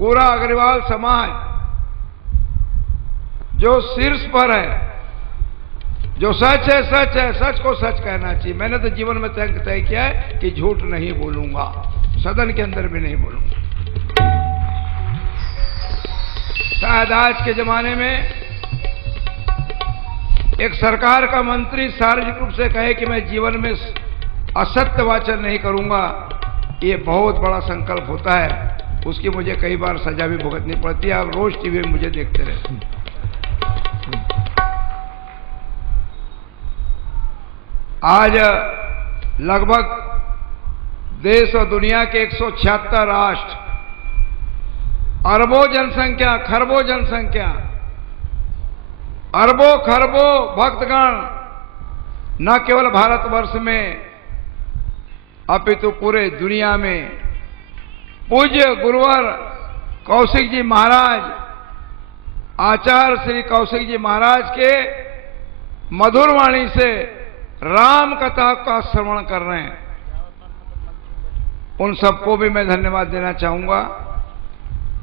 पूरा अग्रवाल समाज जो शीर्ष पर है, जो सच है सच है, सच को सच कहना चाहिए। मैंने तो जीवन में तय किया है कि झूठ नहीं बोलूंगा, सदन के अंदर भी नहीं बोलूंगा। शायद आज के जमाने में एक सरकार का मंत्री सार्वजनिक रूप से कहे कि मैं जीवन में असत्य वाचन नहीं करूंगा, ये बहुत बड़ा संकल्प होता है। उसकी मुझे कई बार सजा भी भुगतनी पड़ती है। आप रोज टीवी में मुझे देखते रहते हैं। आज लगभग देश और दुनिया के 176 राष्ट्र, अरबों जनसंख्या, खरबों जनसंख्या, अरबों खरबों भक्तगण न केवल भारतवर्ष में अपितु पूरे दुनिया में पूज्य गुरुवर कौशिक जी महाराज, आचार्य श्री कौशिक जी महाराज के मधुर वाणी से राम कथा का श्रवण कर रहे हैं। उन सबको भी मैं धन्यवाद देना चाहूंगा।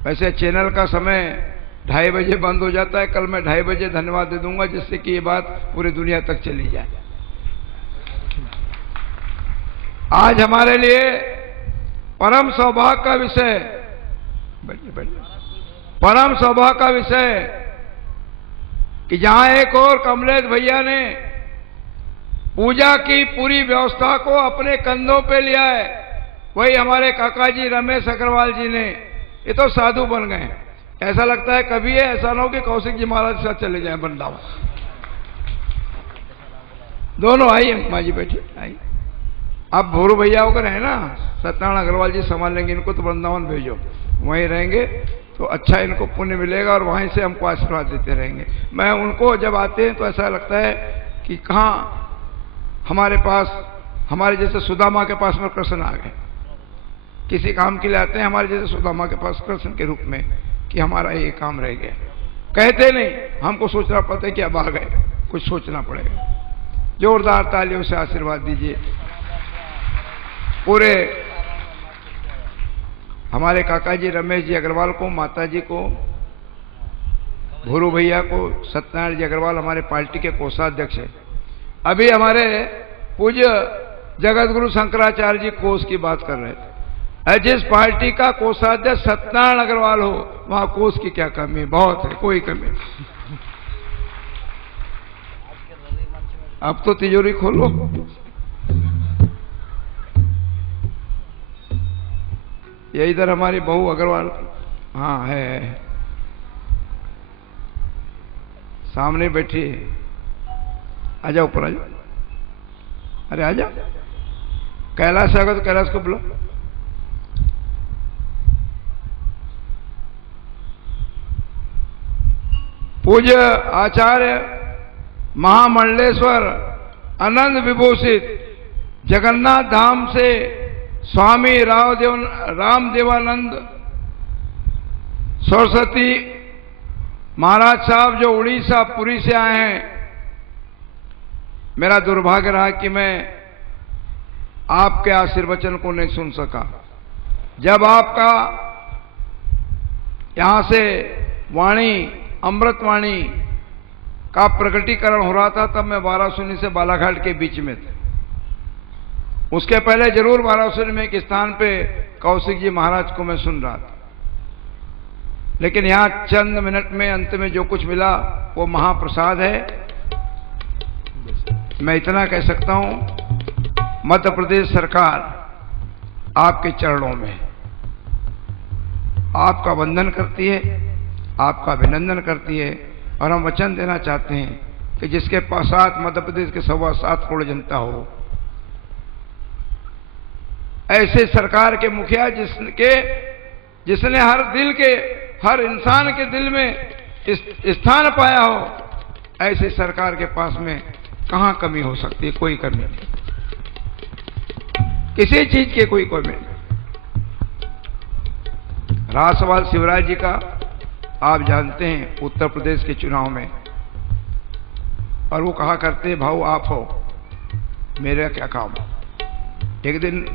वैसे चैनल का समय 2:30 बजे बंद हो जाता है, कल मैं 2:30 बजे धन्यवाद दे दूंगा, जिससे कि ये बात पूरी दुनिया तक चली जाए। आज हमारे लिए परम सौभाग्य का विषय, परम सौभाग्य का विषय कि जहां एक और कमलेश भैया ने पूजा की पूरी व्यवस्था को अपने कंधों पे लिया है, वही हमारे काका जी रमेश अग्रवाल जी ने, ये तो साधु बन गए। ऐसा लगता है कभी है ऐसा ना हो कि कौशिक जी महाराज के साथ चले जाएं वृंदावन। दोनों आइए, माँ जी बैठी आइए। आप भोरू भैया होकर है ना, सत्यनारायण अग्रवाल जी संभाल लेंगे इनको, तो वृंदावन भेजो, वहीं रहेंगे तो अच्छा इनको पुण्य मिलेगा और वहीं से हमको आशीर्वाद देते रहेंगे। मैं उनको जब आते हैं तो ऐसा लगता है कि कहाँ हमारे पास, हमारे जैसे सुदामा के पास में कृष्ण आ गए। किसी काम के लिए आते हैं हमारे जैसे सुदामा के पास कृष्ण के रूप में कि हमारा ये काम रह गया। कहते नहीं, हमको सोचना पड़ता है कि अब आ गए, कुछ सोचना पड़ेगा। जोरदार तालियों से आशीर्वाद दीजिए पूरे हमारे काका जी रमेश जी अग्रवाल को, माता जी को, भूरू भैया को। सत्यनारायण जी अग्रवाल हमारे पार्टी के कोषाध्यक्ष है। अभी हमारे पूज्य जगत गुरु शंकराचार्य जी कोष की बात कर रहे थे। जिस पार्टी का कोषाध्यक्ष सत्यनारायण अग्रवाल हो, वहां कोष की क्या कमी है? बहुत है, कोई कमी नहीं। अब तो तिजोरी खोलो। ये इधर हमारी बहू अग्रवाल, हाँ है, सामने बैठी है। आ जाओ ऊपर, आ जाओ। अरे आ जाओ, कैलाश आएगा तो कैलाश को बुलाओ। पूज्य आचार्य महामंडलेश्वर आनंद विभूषित जगन्नाथ धाम से स्वामी रामदेवानंद सरस्वती महाराज साहब जो उड़ीसा पुरी से आए हैं। मेरा दुर्भाग्य रहा कि मैं आपके आशीर्वचन को नहीं सुन सका। जब आपका यहां से वाणी, अमृत वाणी का प्रकटीकरण हो रहा था, तब मैं वाराणसी से बालाघाट के बीच में था। उसके पहले जरूर वाराणसी में एक स्थान पे कौशिक जी महाराज को मैं सुन रहा था, लेकिन यहां चंद मिनट में अंत में जो कुछ मिला वो महाप्रसाद है। मैं इतना कह सकता हूं, मध्य प्रदेश सरकार आपके चरणों में आपका वंदन करती है, आपका अभिनंदन करती है। और हम वचन देना चाहते हैं कि जिसके साथ मध्य प्रदेश के 7.25 करोड़ जनता हो, ऐसे सरकार के मुखिया जिसने हर दिल के, हर इंसान के दिल में स्थान पाया हो, ऐसे सरकार के पास में कहां कमी हो सकती है? कोई कमी नहीं, किसी चीज की कोई कमी नहीं। रहा सवाल शिवराज जी का, आप जानते हैं उत्तर प्रदेश के चुनाव में, और वो कहा करते भाऊ आप हो, मेरा क्या काम। एक दिन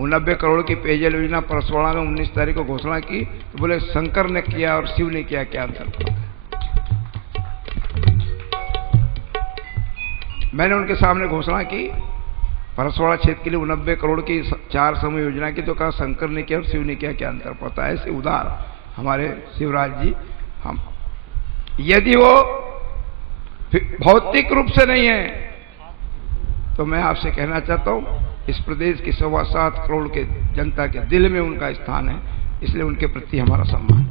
90 करोड़ की पेयजल योजना परसवाड़ा में 19 तारीख को घोषणा की, तो बोले शंकर ने किया और शिव ने किया, क्या अंतर था? मैंने उनके सामने घोषणा की परसवाड़ा क्षेत्र के लिए 90 करोड़ की 4 समूह योजना की, तो कहा शंकर ने किया और शिव ने किया, क्या अंतर पड़ता है? ऐसे उदार हमारे शिवराज जी। हम यदि वो भौतिक रूप से नहीं है तो मैं आपसे कहना चाहता हूं इस प्रदेश की 7.25 करोड़ के जनता के दिल में उनका स्थान है, इसलिए उनके प्रति हमारा सम्मान।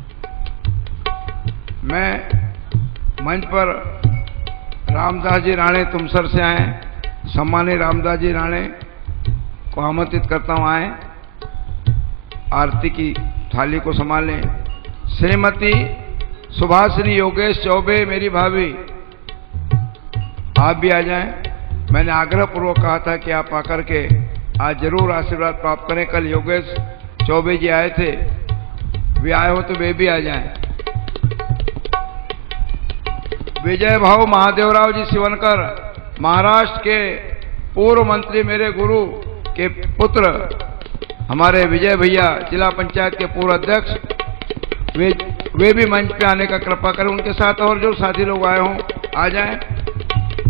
मैं मंच पर रामदास जी राणे तुमसर से आए, सम्मानित रामदास जी राणे को आमंत्रित करता हूं आए, आरती की थाली को संभालें। श्रीमती सुभाषिनी योगेश चौबे मेरी भाभी, आप भी आ जाएं। मैंने आग्रह पूर्वक कहा था कि आप आकर के आज जरूर आशीर्वाद प्राप्त करें। कल योगेश चौबे जी आए थे, वे आए हो तो वे भी आ जाएं। विजय भाऊ महादेवराव जी शिवनकर, महाराष्ट्र के पूर्व मंत्री, मेरे गुरु के पुत्र, हमारे विजय भैया जिला पंचायत के पूर्व अध्यक्ष, वे भी मंच पे आने का कृपा करें। उनके साथ और जो साथी लोग आए हों आ जाएं।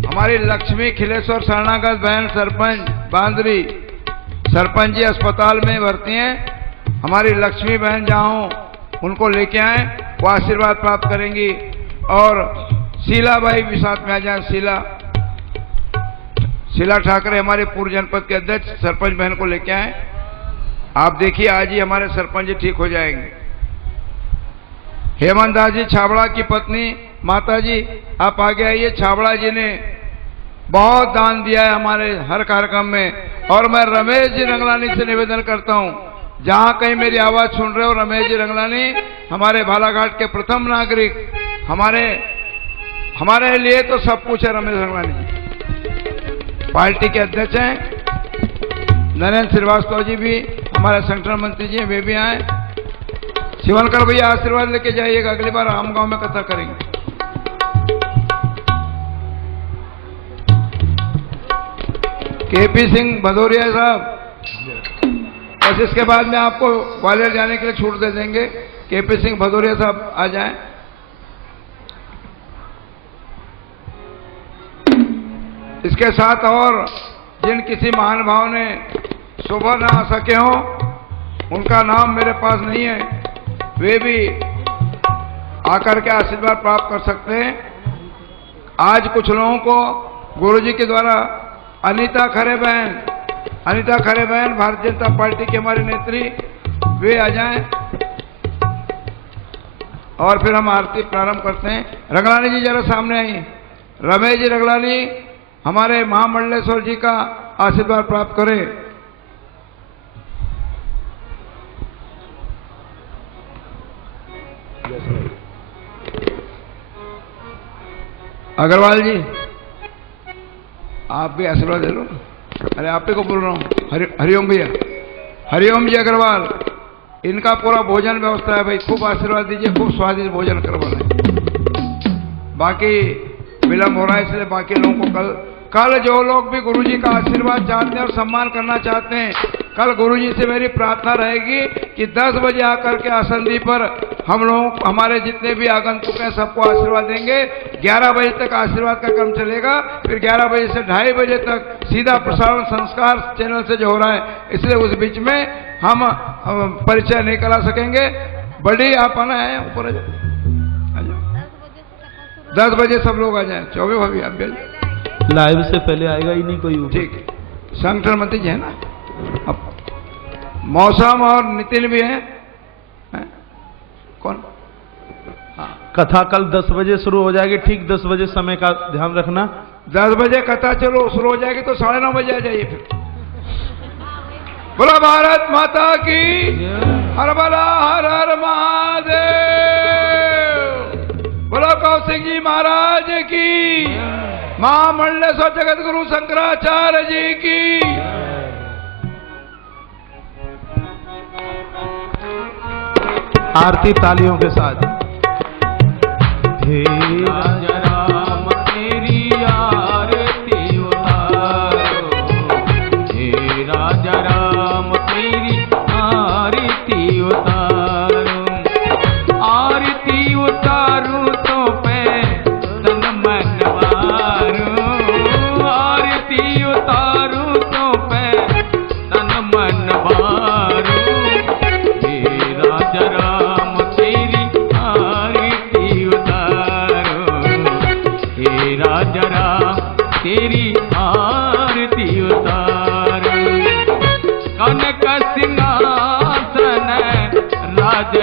हमारी लक्ष्मी खिलेश्वर शरणागत बहन सरपंच बांदरी, सरपंच जी अस्पताल में भर्ती हैं। हमारी लक्ष्मी बहन जहाँ हो उनको लेके आए, वो आशीर्वाद प्राप्त करेंगी। और शीला भाई भी साथ में आ जाए। शीला ठाकरे हमारे पूर्व जनपद के अध्यक्ष, सरपंच बहन को लेके आए। आप देखिए आज ही हमारे सरपंच जी ठीक हो जाएंगे। हेमंत दास जी छाबड़ा की पत्नी माता जी, आप आगे आइए। छाबड़ा जी ने बहुत दान दिया है हमारे हर कार्यक्रम में। और मैं रमेश जी रंगलानी से निवेदन करता हूं, जहां कहीं मेरी आवाज सुन रहे हो, रमेश जी रंगलानी हमारे बालाघाट के प्रथम नागरिक, हमारे लिए तो सब कुछ है। रमेश रंगलानी जी पार्टी के अध्यक्ष हैं। नरेंद्र श्रीवास्तव जी भी हमारे संगठन मंत्री जी हैं, वे भी आए। शिवनकर भैया आशीर्वाद लेके जाइएगा, अगली बार हम गांव में कथा करेंगे। केपी सिंह भदौरिया साहब, बस इसके बाद में आपको ग्वालियर जाने के लिए छूट दे देंगे। केपी सिंह भदौरिया साहब आ जाएं। इसके साथ और जिन किसी महानुभाव ने सुबह न आ सके हों, उनका नाम मेरे पास नहीं है, वे भी आकर के आशीर्वाद प्राप्त कर सकते हैं। आज कुछ लोगों को गुरुजी के द्वारा अनीता खरे बहन भारतीय जनता पार्टी की हमारी नेत्री, वे आ जाएं और फिर हम आरती प्रारंभ करते हैं। रंगलानी जी जरा सामने आइए। रमेश जी रंगलानी हमारे महामंडलेश्वर जी का आशीर्वाद प्राप्त करें। अग्रवाल जी आप भी आशीर्वाद दे लो। अरे आप ही को बोल रहा हूँ। हरिओम भैया, हरिओम जी अग्रवाल, इनका पूरा भोजन व्यवस्था है भाई, खूब आशीर्वाद दीजिए, खूब स्वादिष्ट भोजन करवाना। बाकी विलंब हो रहा है, इसलिए बाकी लोगों को कल जो लोग भी गुरुजी का आशीर्वाद चाहते हैं और सम्मान करना चाहते हैं, कल गुरुजी से मेरी प्रार्थना रहेगी कि 10 बजे आकर के आसंदी पर हम लोग, हमारे जितने भी आगंतुक हैं, सबको आशीर्वाद देंगे। 11 बजे तक आशीर्वाद का क्रम चलेगा, फिर 11 बजे से 2:30 बजे तक सीधा प्रसारण संस्कार चैनल से जो हो रहा है, इसलिए उस बीच में हम परिचय नहीं करा सकेंगे। बड़ी आप आना है, ऊपर आ जाओ। 10 बजे सब लोग आ जाए। चौबे भाभी आप भी लाइव से पहले आएगा ही नहीं कोई। ठीक है, संगठन मंत्री जी है ना, अब मौसम और नितिन भी हैं। कौन? हाँ, कथा कल 10 बजे शुरू हो जाएगी, ठीक 10 बजे समय का ध्यान रखना। 10 बजे कथा चलो शुरू हो जाएगी, तो 9:30 बजे आ जाइए। फिर बोला भारत माता की, हर बला हर हर महादेव, बोला कौशिक जी महाराज की, महामंडलेश्वर जगत गुरु शंकराचार्य जी की। आरती तालियों के साथ। राजा राम तेरी आरती उतारो, हे राजा राम तेरी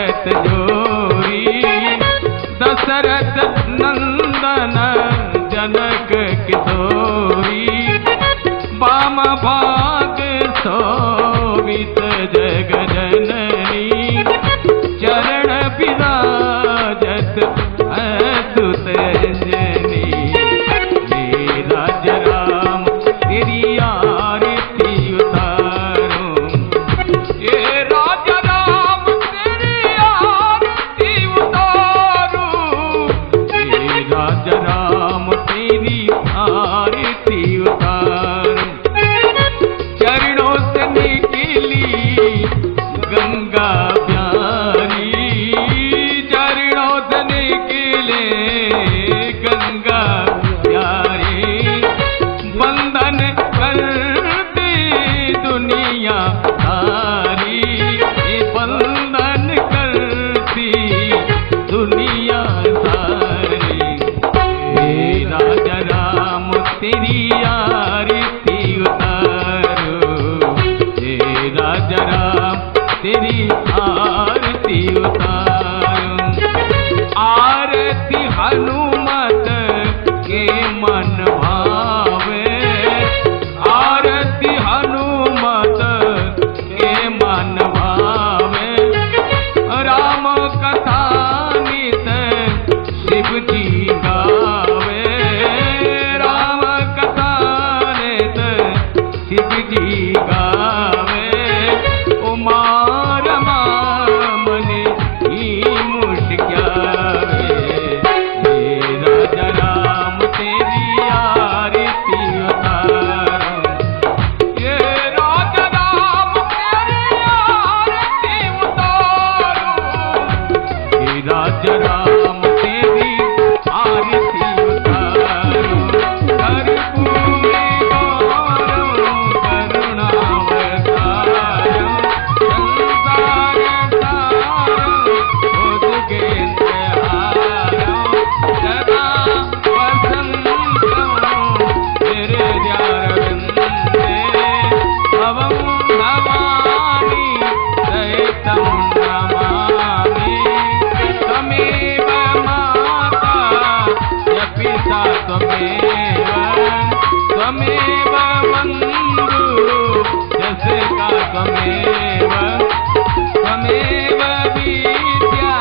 भारत जोरी दशरथ नंदन जनक किशोरी वाम भाग शोभित जग जननी चरण विराजत अतुत अंजनी ये राजा राम तेरी आरती उतारूं ये राजा राम तेरी आरती उतारूं ये राजा राम तेरी आरती उतारूं चरणों से निकली गंगा प्यारी चरणों से निकले गंगा प्यारी वंदन करती दुनिया सारी वंदन करती दुनिया सारी हे राजा राम तेरी आरती उतारो हे राजा राम तेरी आरती उतारो आरती हनुमत के मन भावे आरती हनुमत के मन भावे राम कथा नित शिव जी गावे राम कथा नित शिव जी गावे उमार मन ही मुश्क्यावे हे राजा राम तेरी आरती उतारो ये राजा राम तेरी आरती उतारो हे राजा राम तेरी आरती उतारो कर्पूरी गौरव करुणावतारो संसार सारो भुजगेन्द्र हारो सदा वसंतं हृदयारविन्दे भवं भवानी सहितं नमामि त्वमेव माता च पिता त्वमेव त्वमेव बन्धु च सखा त्वमेव त्वमेव विद्या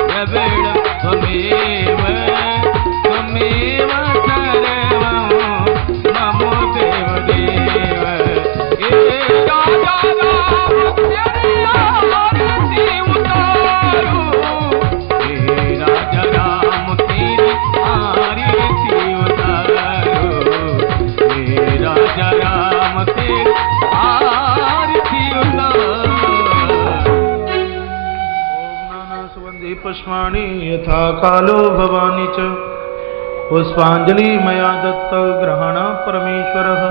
द्रविड त्वमेव त्वमेव सर्वं नमो देवदेव हे राजा राम तेरी आरती उतारो हे राजा राम तेरी आरती उतारो हे राजा राम तेरी आरती उतारो सुगंधि पुष्पाणि यथा कालो भवानी च पुष्पांजलि मया दत्त ग्रहण परमेश्वरः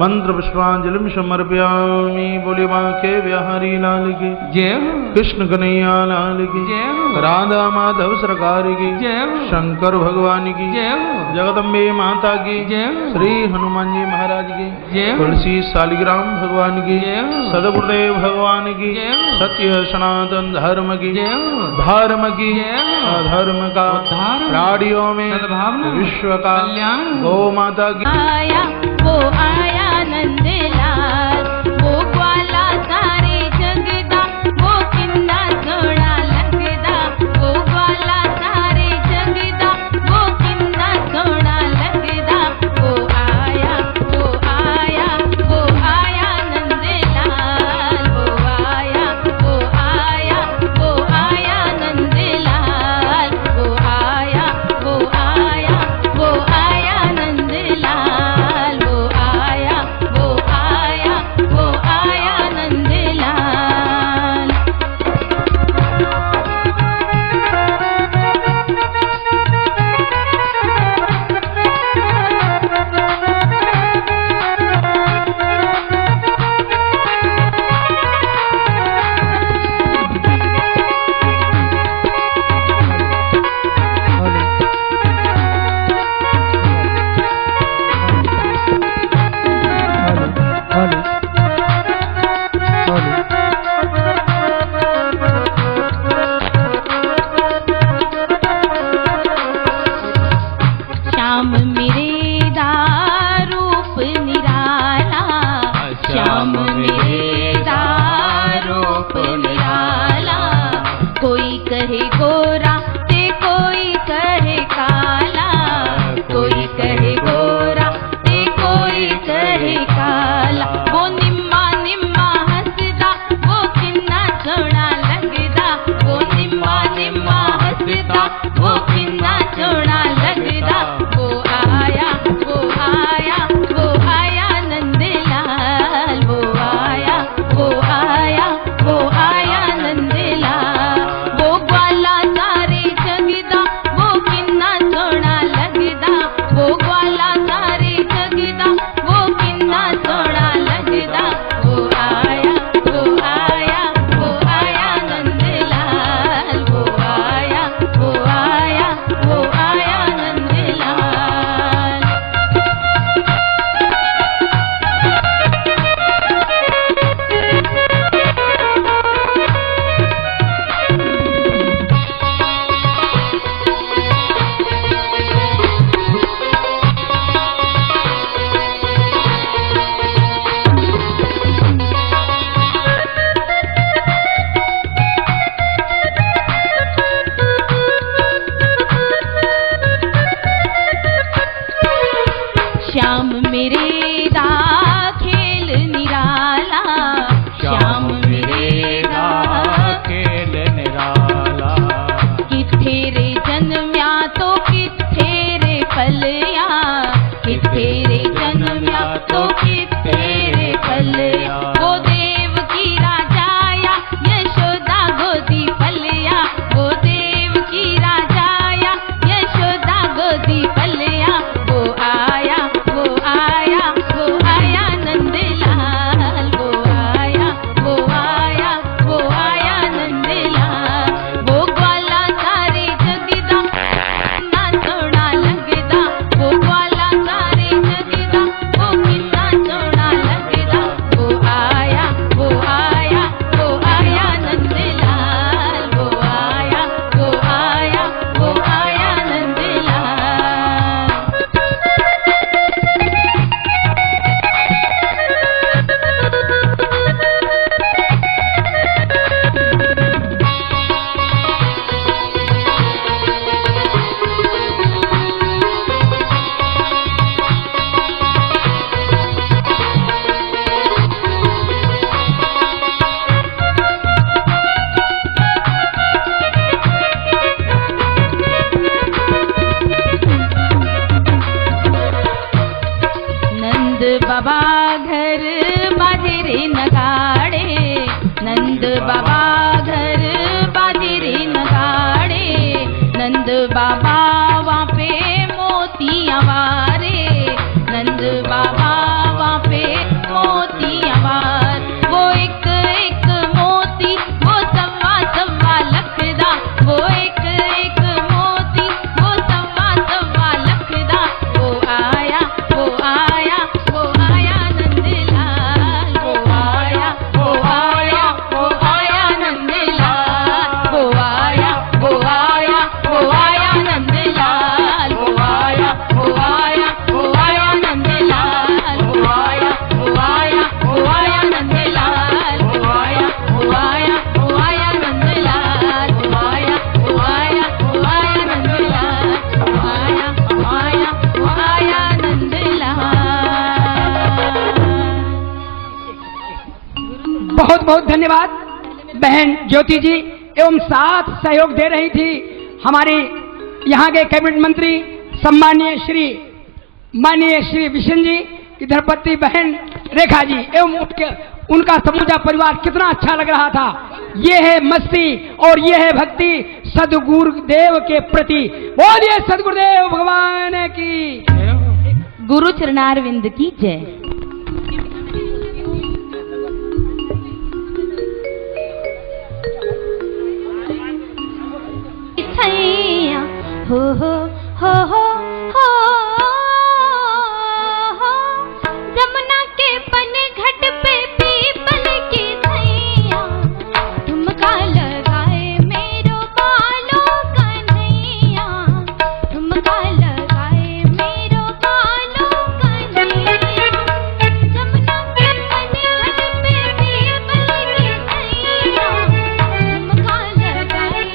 मंत्र पुष्पांजलिं समर्पयामि बोले बांके बिहारी लाल की जय हो कृष्ण कन्हैया लाल की जय हो राधा माधव सरकार की जय हो शंकर भगवान की जय हो जगदम्बे माता की जय हो श्री हनुमान जी महाराज की जय हो तुलसी शालिग्राम भगवान की जय हो सदगुरुदेव भगवान की जय हो सत्य सनातन धर्म की जय हो धर्म की जय हो अधर्म का उद्धार प्राणियों में सद्भावना विश्व का कल्याण गौ माता की आया वो आया नंदलाल वो ग्वाला सारे जगदा वो किन्ना सोना लगदा वो ग्वाला सारे जगदा वो किन्ना सोना लगदा वो आया वो आया वो आया नंदलाल वो आया वो आया वो आया नंदलाल वो आया वो आया वो आया नंदलाल कोई कहे गोरा ते कोई कहे काला, कोई कहे गोरा ते कोई कहे काला। वो निम्मा निम्मा हसदा वो किन्ना सोहना लगदा, वो निम्मा निम्मा हसदा वो किन्ना सोहना लगदा। वो आया वो आया वो आया नंदलाल, वो आया वो आया वो आया नंदलाल। वो ग्वाला सारे जगदा वो किन्ना सोहना लगदा, वो ग्वाला सारे जगदा वो किन्ना सोहना लगदा। वो आया वो आया वो आया नंदलाल, वो आया वो आया वो आया नंदलाल। श्याम मेरे दा खेल निराला, श्याम मेरे दा खेल निराला। किथे रे जन्म्या तो किथे रे पलया, किथे रे जन्म्या तो किथे रे पलया। वो देव की राजाया यशोदा गोदी पलया, वो देव की राजाया यशोदा गोदी पलया। वो आया वो आया वो आया नंदलाल, वो आया वो आया वो आया नंदलाल। वो ग्वाला सारे जगदा किन्ना सोहना लगदा, वो ग्वाला सारे जगदा वो किन्ना सोहना लगदा। वो आया वो आया वो आया नंदलाल, वो आया वो आया वो आया नंदलाल। नंद बाबा घर बाजे रे नगाड़े, नंद बाबा घर बाजे रे नगाड़े। नंद बाबा वहाँ पे मोतियाँ वारे, नंद बाबा वहाँ पे मोतियाँ वार। वो एक एक मोती वो सवा सवा लखदा, वो एक एक मोती वो सवा सवा लखदा। वो आया वो आया वो आया नंदलाल, वो आया वो आया वो आया नंदलाल। वो आया वो आया वो आया नंदलाल, वो आया वो आया वो आया नंदलाल। वो आया वो आया वो आया नंदलाल, वो आया वो आया वो आया नंदलाल। वो आया वो आया वो आया नंदलाल, वो आया वो आया वो आया नंदलाल। बहुत बहुत धन्यवाद बहन ज्योति जी एवं साथ सहयोग दे रही थी हमारी यहाँ के कैबिनेट मंत्री सम्माननीय श्री विशन जी की धर्मपत्नी बहन रेखा जी एवं उनका समूचा परिवार। कितना अच्छा लग रहा था। ये है मस्ती और ये है भक्ति सदगुरुदेव के प्रति। बोलिए सदगुरुदेव भगवान की। गुरु चरणारविंद की जय। छैया हो हो हो हो हो हो, जमुना के पनघट पे पीपल की छैया, ठुमका लगाए मेरो बालों कन्हैया, ठुमका लगाए मेरो बालों कन्हैया। जमुना के पनघट पे पीपल की छैया, ठुमका लगाए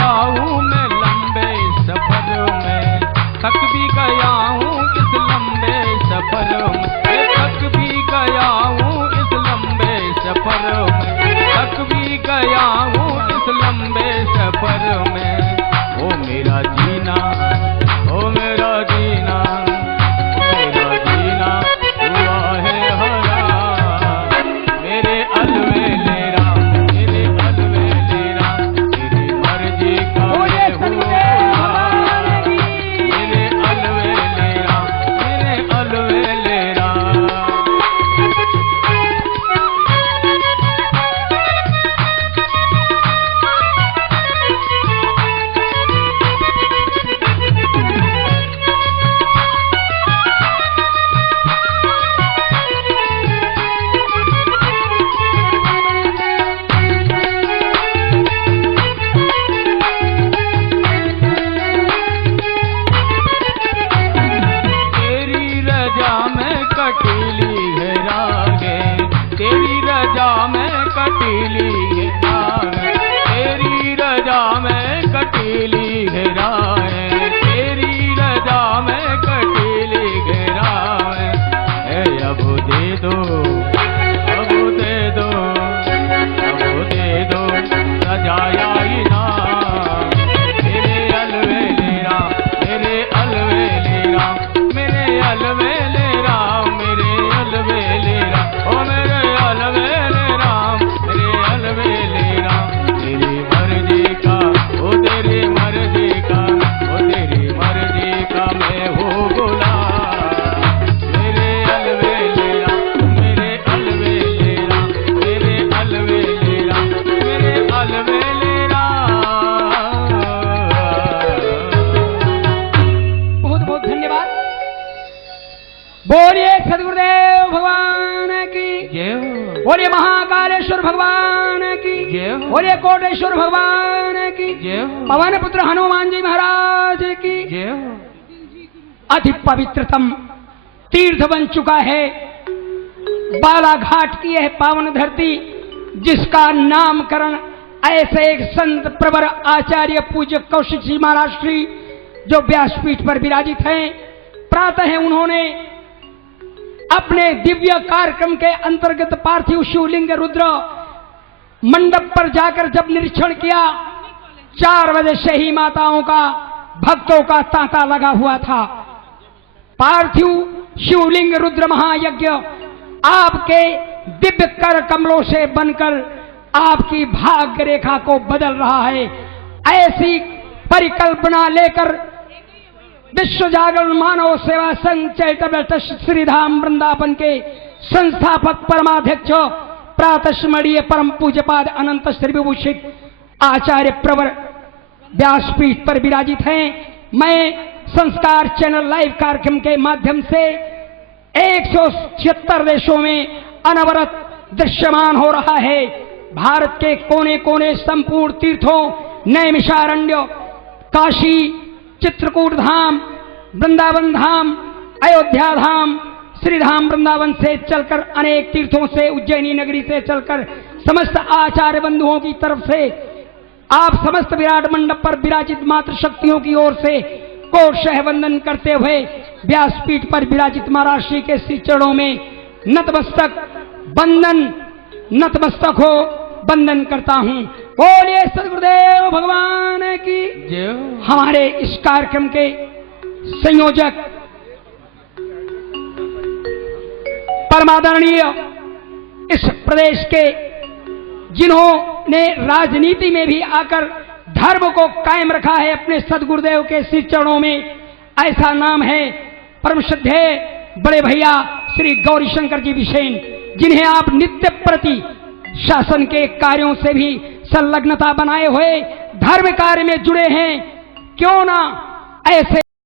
गया हूँ मैं लंबे सफर में, थक भी गया हूँ इस लंबे सफर में, थक भी गया हूँ इस लंबे सफर में, थक भी गया हूँ इस लंबे सफर में। ओ मेरा जीना, ओ मेरा जीना, ओ मेरा जीना हुआ है हरा, मेरे अलवेलेरा, मेरे अलवेलेरा, तेरी मर्जी का मैं हूँ, मेरे अलवेलेरा, मेरे अलवेलेरा। तेरी रजा में कटीली है रागे, तेरी रजा में कटीली है रागे, तेरी रजा में कटीली है रागे, तेरी रजा में कटीली है रागे। अब दे दो, अब दे दो, अब दे दो सजाया इनाम, मेरे अलवेलेरा, मेरे अलवेलेरा, मेरे अलवेलेरा, मेरे अलवेलेरा, ओ मेरे अलवेलेरा, मेरे अलवेलेरा। तेरी मर्जी का, ओ तेरी मर्जी का, ओ तेरी मर्जी का मैं हूँ गुलाम, मेरे अलवेलेरा, मेरे अलवेलेरा, मेरे अलवेलेरा, मेरे अलवेलेरा। बहुत बहुत धन्यवाद। बोलिए सदगुरुदेव भगवान की, जय हो, बोलिए महाकालेश्वर भगवान की, जय हो, बोलिए कोटेश्वर भगवान की, जय हो, पवन पुत्र हनुमान जी महाराज की। जय हो। अति पवित्रतम तीर्थ बन चुका है बालाघाट की यह पावन धरती, जिसका नामकरण ऐसे एक संत प्रवर आचार्य पूज्य कौशिक जी महाराज श्री जो व्यासपीठ पर विराजित हैं, प्रातः उन्होंने अपने दिव्य कार्यक्रम के अंतर्गत पार्थिव शिवलिंग रुद्र मंडप पर जाकर जब निरीक्षण किया, 4 बजे से ही माताओं का, भक्तों का तांता लगा हुआ था। पार्थिव शिवलिंग रुद्र महायज्ञ आपके दिव्य कर कमलों से बनकर आपकी भाग्य रेखा को बदल रहा है। ऐसी परिकल्पना लेकर विश्व जागरण मानव सेवा संघ चैरिटेबल ट्रस्ट श्रीधाम वृंदावन के संस्थापक परमाध्यक्ष प्रातस्मरणीय परम पूज्यपाद अनंत श्री विभूषित आचार्य प्रवर व्यासपीठ पर विराजित हैं। मैं संस्कार चैनल लाइव कार्यक्रम के माध्यम से 176 देशों में अनवरत दृश्यमान हो रहा है। भारत के कोने कोने संपूर्ण तीर्थों, नैमिषारण्य, काशी, चित्रकूट धाम, वृंदावन धाम, अयोध्या धाम, श्रीधाम वृंदावन से चलकर अनेक तीर्थों से, उज्जैनी नगरी से चलकर समस्त आचार्य बंधुओं की तरफ से आप समस्त विराट मंडप पर विराजित मातृ शक्तियों की ओर से कोटशः वंदन करते हुए व्यासपीठ पर विराजित महाराज श्री के श्री चरणों में नतमस्तक बंदन, नतमस्तक हो बंदन करता हूं। बोलिए सदगुरुदेव भगवान की जय हो। हमारे इस कार्यक्रम के संयोजक परमादरणीय इस प्रदेश के, जिन्होंने राजनीति में भी आकर धर्म को कायम रखा है अपने सदगुरुदेव के श्री चरणों में, ऐसा नाम है परम श्रद्धेय बड़े भैया श्री गौरीशंकर जी बिसेन, जिन्हें आप नित्य प्रति शासन के कार्यों से भी संलग्नता बनाए हुए धर्म कार्य में जुड़े हैं। क्यों ना ऐसे